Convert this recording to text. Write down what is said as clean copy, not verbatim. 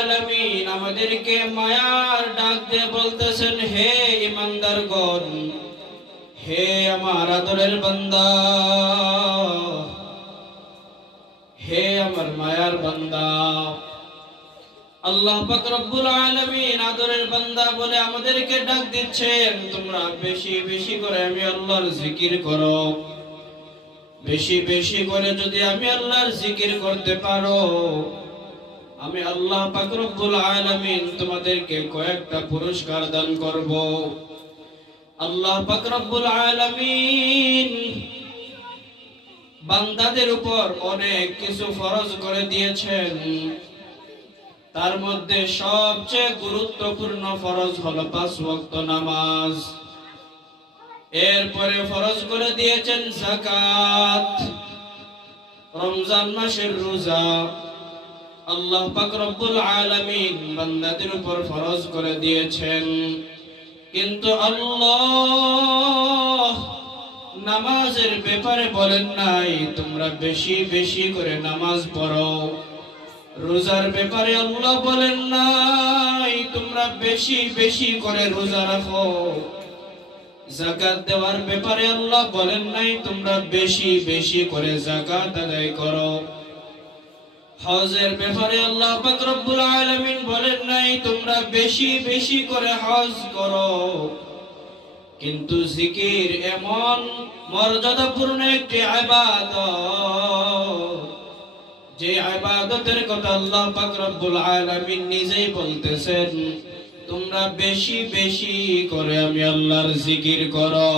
আলামিন আমাদেরকে মায়ার ডাক দিয়ে বলতেছেন, হে ইমানদারগণ, হে আমার আদরের বান্দা, হে আমার মায়ার বান্দা। আল্লাহ পাক রব্বুল আলামিন আদরের বান্দা বলে আমাদেরকে ডাক দিচ্ছেন, তোমরা বেশি বেশি করে আমি আল্লাহর জিকির করো। বেশি বেশি করে যদি আমি আল্লাহর জিকির করতে পারো, আমি আল্লাহ পাক রব্বুল আলামিন তোমাদেরকে কয়েকটা পুরস্কার দান করব। আল্লাহ পাক রব্বুল আলামিন বান্দাদের উপর অনেক কিছু ফরজ করে দিয়েছেন। তার মধ্যে সবচেয়ে গুরুত্বপূর্ণ ফরজ হলো 5 ওয়াক্ত নামাজ। এরপরে ফরজ করে দিয়েছেন যাকাত, রমজান মাসের রোজা। আল্লাহ পাক রব্বুল আলামিন বান্দাদের উপর ফরজ করে দিয়েছেন, কিন্তু আল্লাহ নামাজের ব্যাপারে বলেন নাই তোমরা বেশি বেশি করে নামাজ পড়ো। রোজার ব্যাপারে আল্লাহ বলেন নাই তোমরা বেশি বেশি করে রোজা রাখো। যাকাত দেওয়ার ব্যাপারে আল্লাহ বলেন নাই তোমরা বেশি বেশি করে যাকাত আদায় করো। হজের ব্যাপারে আল্লাহ পাক রব্বুল আলামিন বলেন নাই তোমরা বেশি বেশি করে হজ করো। কিন্তু জিকির এমন মর্যাদাপূর্ণ একটি ইবাদত, যে ইবাদতের কথা আল্লাহ পাক রব্বুল আলামিন নিজেই বলতেছেন, তোমরা বেশি বেশি করে আমি আল্লাহর জিকির করো।